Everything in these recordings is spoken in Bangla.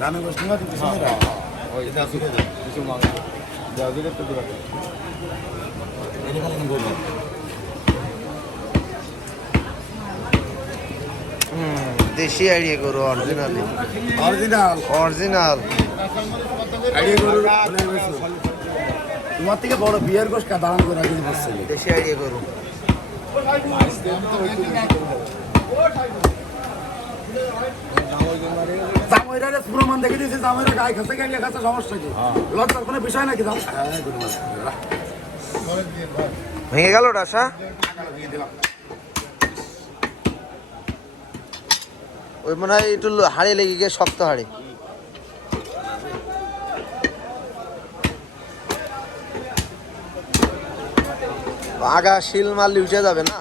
রামে গোষ্ঠী দেশি আইডিয়া গরু অরিজিনালি অরিজিনাল অরিজিনাল আইডিয়া গরু তোমার থেকে বড় বিয়ের গোষ্ঠ দাঁড়ান করে রাখি বসছে দেশি আইডিয়া গরু জামাইরা প্রমাণ দেখে দিয়েছে জামাইরা গায়ে খাচ্ছে গাড়িয়ে খাচ্ছে সমস্যা কি লজ্জার কোনো বিষয় নাকি দাম ভেঙে গেল ডাসা ওই মনে হয় একটু হাড়ি লেগে গিয়ে শক্ত হাড়ি আগা শিল মারলে উঠে যাবে না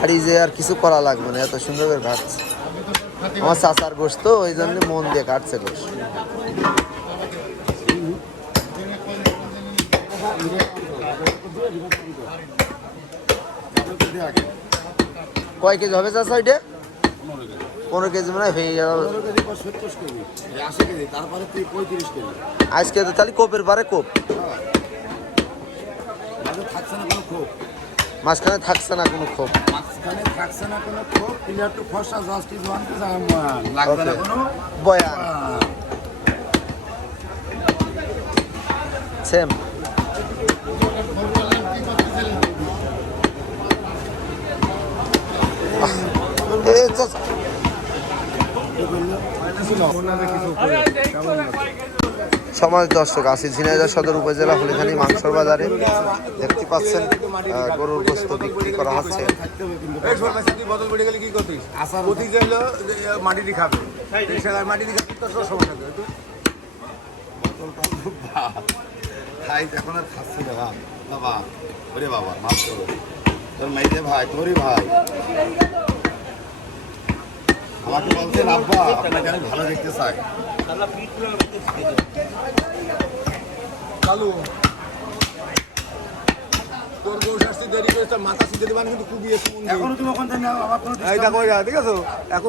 হাড়ি যে আর কিছু করা লাগবে না এত সুন্দর করে কাটছে আমার চাচার গোশ তো ওই জন্য মন দিয়ে কাটছে গোশ কয় কেজি হবে চাচা ওইটা 15 কেজি মানে হয়ে যাবে আজকে তো তাহলে কোপের পারে কোপ মাঝখানে থাকছে না কোনো ক্ষোভ বয়ান সেম সমাজ দর্শক আছি ঝিনাইদহ সদর উপজেলা হলিখানি মাংসর বাজারে দেখতে পাচ্ছেন গরুর গোস্ত বিক্রি করা হচ্ছে এখন আর খাচ্ছি না বাবা ওরে বাবা মাফ করো তোর মেয়ে ভাই তোরই ভাই আমাকে বলছেন আব্বা আপনাকে আমি ভালো দেখতে চাই চালু তোর বউ শাস্তি দেরি করে মাথা সিদ্ধ দিবান কিন্তু খুবই এখনো তুমি ওখান থেকে আমার ঠিক আছে এখন